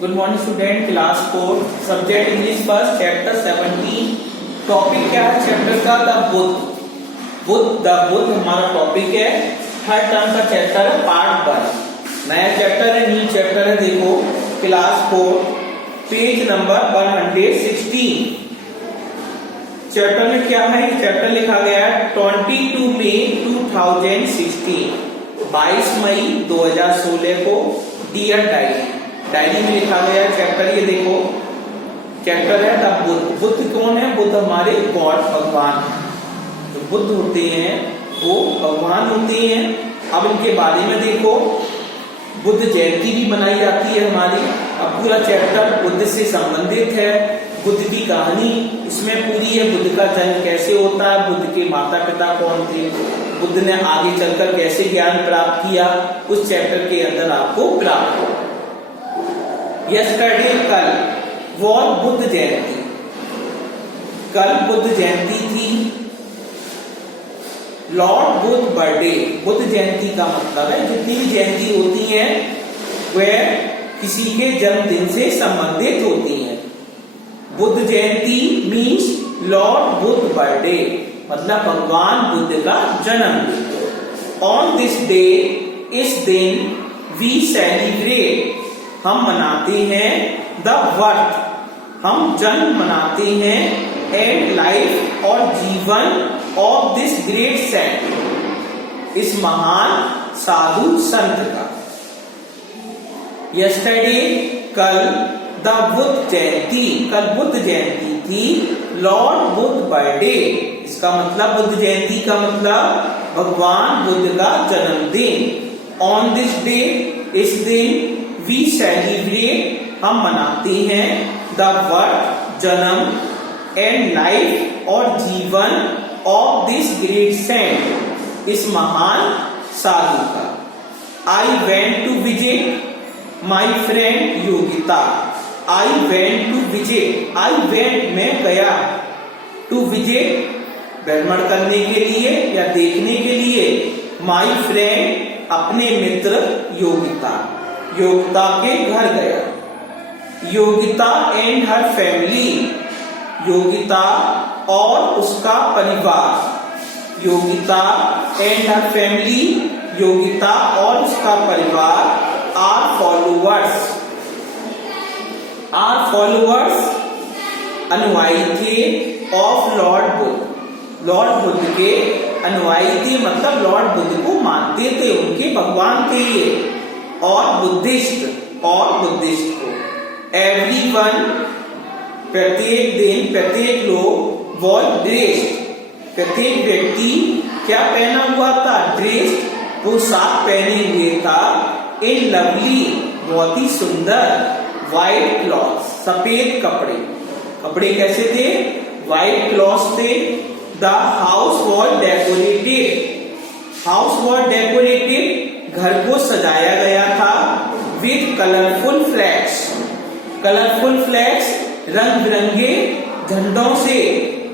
Good morning student, class 4 subject English first chapter 17। Topic क्या है chapter का? The Buddha हमारा टॉपिक है। थर्ड टर्म का चैप्टर है पार्ट 1। नया चैप्टर है, न्यू चैप्टर है। देखो क्लास 4 पेज नंबर 116। चैप्टर में क्या है? चैप्टर लिखा गया है 22 मई 2016, 22 मई 2016 को डियर डायरी में लिखा गया चैप्टर। ये देखो चैप्टर है द बुद्ध। बुद्ध कौन है? बुद्ध हमारे गॉड, भगवान। जो बुद्ध होते हैं वो भगवान होते हैं। अब इनके बारे में देखो, बुद्ध जयंती भी मनाई जाती है हमारी। अब पूरा चैप्टर बुद्ध से संबंधित है। बुद्ध की कहानी इसमें पूरी है। बुद्ध का जन्म कैसे होता है, बुद्ध के माता पिता कौन थे, बुद्ध ने आगे चलकर कैसे ज्ञान प्राप्त किया, उस चैप्टर के अंदर आपको प्राप्त हो। यस्टरडे कल वॉर बुद्ध जयंती। कल बुद्ध जयंती थी। Lord Buddha birthday. बुद्ध जयंती का मतलब है जितनी भी जयंती होती हैं वह किसी के जन्मदिन से संबंधित होती हैं। Buddha Jayanti means Lord Buddha birthday, मतलब भगवान बुद्ध का जन्मदिन। ऑन दिस डे, इस दिन, वी सेलिब्रेट, हम मनाते हैं, द बर्थ, हम जन्म मनाते हैं, एंड लाइफ, और जीवन, ऑफ दिस ग्रेट सेंट, इस महान साधु संत का। यस्टरडे कल, द बुद्ध जयंती, कल बुद्ध जयंती थी। लॉर्ड बुद्ध बर्थडे, इसका मतलब बुद्ध जयंती का मतलब भगवान बुद्ध का जन्मदिन। ऑन दिस डे, इस दिन, वी सेलिब्रेट, हम मनाते हैं, द बर्थ, जन्म, एंड लाइफ, और जीवन, ऑफ दिस ग्रेट सेंट, इस महान साधु का। I went to visit my friend Yogita. I went to visit, I went, मैं गया, टू विजिट, भ्रमण करने के लिए या देखने के लिए, माई फ्रेंड, अपने मित्र योगिता, योगिता के घर गया। Yogita and her family, Yogita और उसका परिवार, Yogita and her family, Yogita और उसका परिवार, आर फॉलोअर्स, अनुयायी थे, of Lord Buddha, Lord Buddha के अनुयायी थे, मतलब लॉर्ड बुद्ध को मानते थे, उनके भगवान थे ये। और बुद्धिस्ट को। एवरीवन, प्रत्येक दिन, प्रत्येक लोग, वॉज ड्रेस्ड, प्रत्येक व्यक्ति क्या पहना हुआ था? ड्रेस्ड, पोशाक पहने हुए था, इन लवली, बहुत ही सुंदर, व्हाइट क्लॉथ, सफेद कपड़े। कपड़े कैसे थे? व्हाइट क्लॉथ थे। The house was decorated, house was decorated, घर को सजाया गया था, with colourful flags, colourful flags, रंग बिरंगे झंडों से,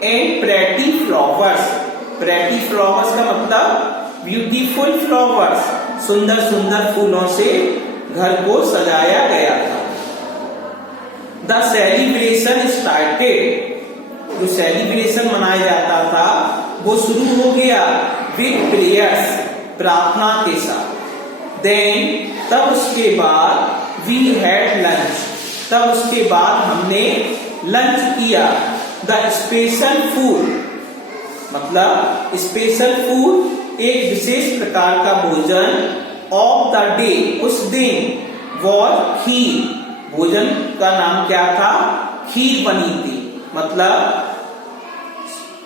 and pretty flowers, pretty flowers का मतलब ब्यूटीफुल फ्लावर्स, सुंदर सुंदर फूलों से घर को सजाया गया था। द सेलिब्रेशन स्टार्टेड, जो सेलिब्रेशन मनाया जाता था वो शुरू हो गया, विद प्रेयर्स, प्रार्थना के साथ। देन, तब उसके बाद, वी हैड लंच, तब उसके बाद हमने लंच किया। द स्पेशल फूड, मतलब स्पेशल फूड, एक विशेष प्रकार का भोजन, ऑफ द डे, उस दिन, वॉज खीर, भोजन का नाम क्या था? खीर बनी थी। मतलब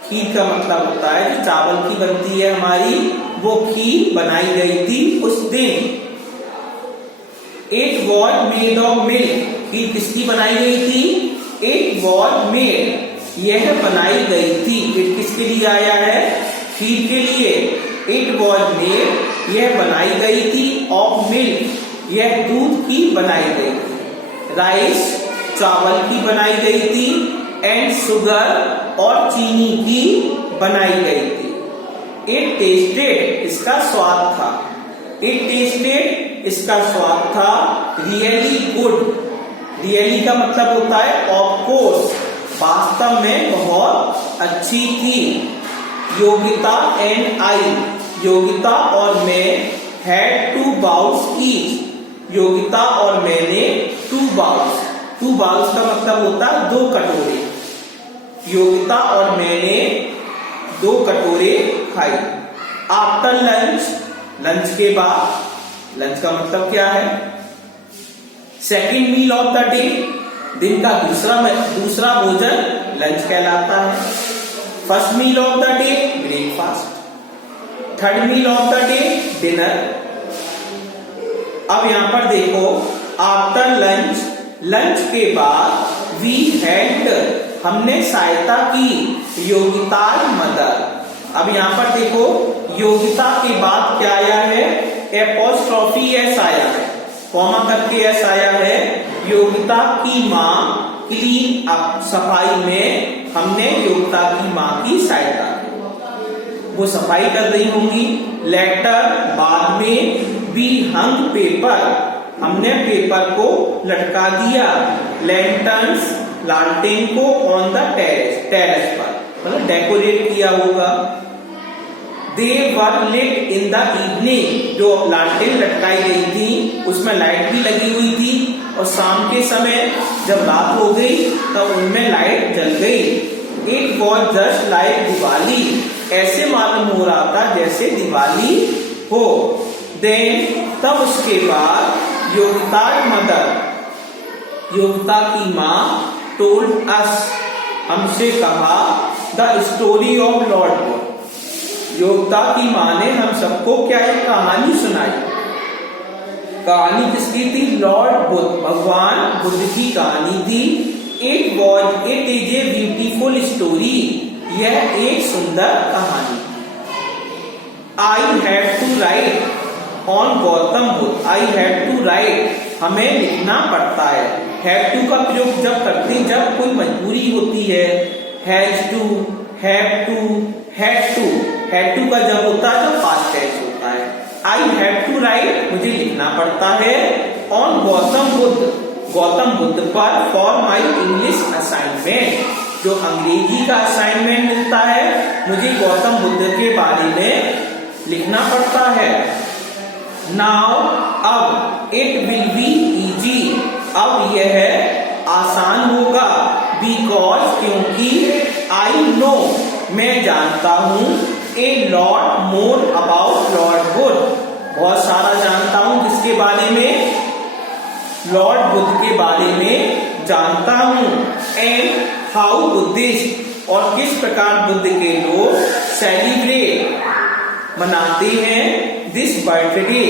खीर का मतलब होता है जो चावल की बनती है हमारी, वो खीर बनाई गई थी उस दिन। It was made of milk, खीर किसकी बनाई गई थी? इट वॉज मेड, यह बनाई गई थी। इट किसके लिए आया है? खीर के लिए। इट वॉज मेड, यह बनाई गई थी, ऑफ मिल्क, यह दूध की बनाई गई थी। राइस, चावल की बनाई गई थी, एंड शुगर, और चीनी की बनाई गई थी। इट टेस्टेड, इसका स्वाद था। इट टेस्टेड, इसका स्वाद था, रियली गुड, रियली का मतलब होता है ऑफ कोर्स, वास्तव में बहुत अच्छी थी। योगिता एंड आई, योगिता और मैं हैड 2 बाउल्स ईच, योगिता और मैंने 2 बाउल्स, 2 बाउल्स का मतलब होता है 2 कटोरे। योगिता और मैंने 2 कटोरे खाई। आफ्टर लंच, लंच के बाद, लंच का मतलब क्या है? Second meal of the day, दिन का दूसरा भोजन लंच कहलाता है। First meal of the day breakfast, third meal of the day dinner. अब यहां पर देखो, आफ्टर लंच, लंच के बाद वी हेल्ड, हमने सहायता की योगिता मदर। अब यहां पर देखो, योगिता के बाद क्या आया है? एपोस्ट्रोफी एस आया है, कॉमा करके एस आया है। योगिता की माँ क्लीन अप, सफाई में हमने योगिता की माँ की सहायता की, वो सफाई कर रही होंगी। लेटर, बाद में। वी हंग पेपर, हमने पेपर को लटका दिया। लैंटर्न्स, लालटेन को ऑन द टेरेस, टेरेस पर मतलब डेकोरेट किया होगा। दे वर लिट इन द इवनिंग, जो लालटेन लटकाई गई थी उसमें लाइट भी लगी हुई थी, और शाम के समय जब रात हो गई तब उनमें लाइट जल गई। It was just like Diwali, ऐसे मालूम हो रहा था जैसे दिवाली हो। देन, तब उसके बाद योगिता मदर, योगिता की माँ टोल्ड अस, हमसे कहा, the story of Lord Buddha, Yogita की माँ ने हम सबको क्या एक कहानी सुनाई। कहानी किसकी थी? लॉर्ड बुद्ध, भगवान बुद्ध की कहानी थी। It is a beautiful story, यह एक सुंदर कहानी। I have to write on Gautam Buddha, I have to write, हमें लिखना पड़ता है। हैव टू का प्रयोग जब करते हैं जब कोई मजबूरी होती है, has to, have to, had to, had to का जब होता है तो पास्ट टेंस होता है। आई हैव टू राइट, मुझे लिखना पड़ता है। ऑन गौतम बुद्ध, गौतम बुद्ध पर, फॉर माई इंग्लिश असाइनमेंट, जो अंग्रेजी का असाइनमेंट मिलता है मुझे गौतम बुद्ध के बारे में लिखना पड़ता है। नाउ, अब, इट विल बी इजी, अब यह आसान होगा। बिकॉज, क्योंकि, आई नो, मैं जानता हूं, a lot more about Lord Buddha, बहुत सारा जानता हूं किसके बारे में? लॉर्ड बुद्ध के बारे में जानता हूं। एंड हाउ बुद्धिस्ट, और किस प्रकार बुद्ध के लोग सेलिब्रेट, मनाते हैं, दिस बर्थडे,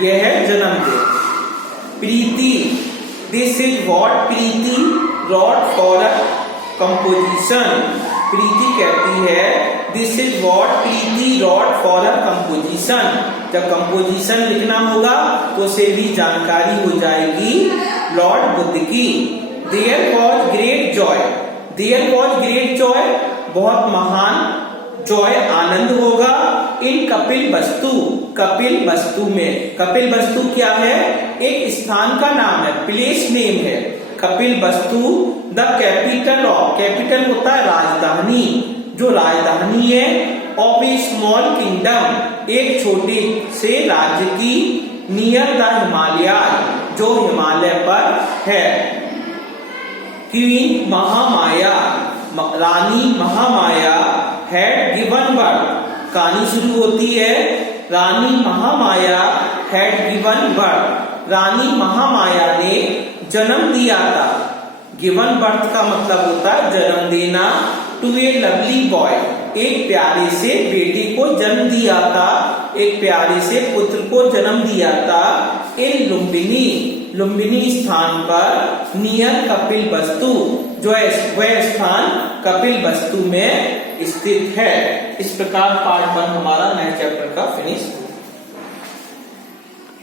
यह है जन्मदिन। Preeti, this is what Preeti wrote for a composition, Preeti कहती है this is what Preeti wrote for a composition, जब कंपोजिशन लिखना होगा तो उसे भी जानकारी हो जाएगी लॉर्ड बुद्ध की। There was great joy, there was great joy, बहुत महान जॉय, आनंद होगा। इन कपिल वस्तु, कपिल वस्तु में, कपिल वस्तु क्या है? एक स्थान का नाम है, प्लेस नेम है। कपिल वस्तु द कैपिटल ऑफ, कैपिटल होता है राजधानी, जो राजधानी है ऑफ ए स्मॉल किंगडम, एक छोटे से राज्य की, नियर द हिमालय, जो हिमालय पर है। Queen Mahamaya, Rani Mahamaya had given birth, कहानी शुरू होती है रानी महामाया हैड गिवन बर्थ, रानी महामाया ने जन्म दिया था। गिवन बर्थ का मतलब होता है जन्म देना। टू ए लवली बॉय, एक प्यारे से बेटे को जन्म दिया था, एक प्यारे से पुत्र को जन्म दिया था। इन लुम्बिनी, लुम्बिनी स्थान पर, नियर कपिल वस्तु, जो वह स्थान कपिल वस्तु में स्थित है। इस प्रकार पार्ट 1 हमारा नए चैप्टर का फिनिश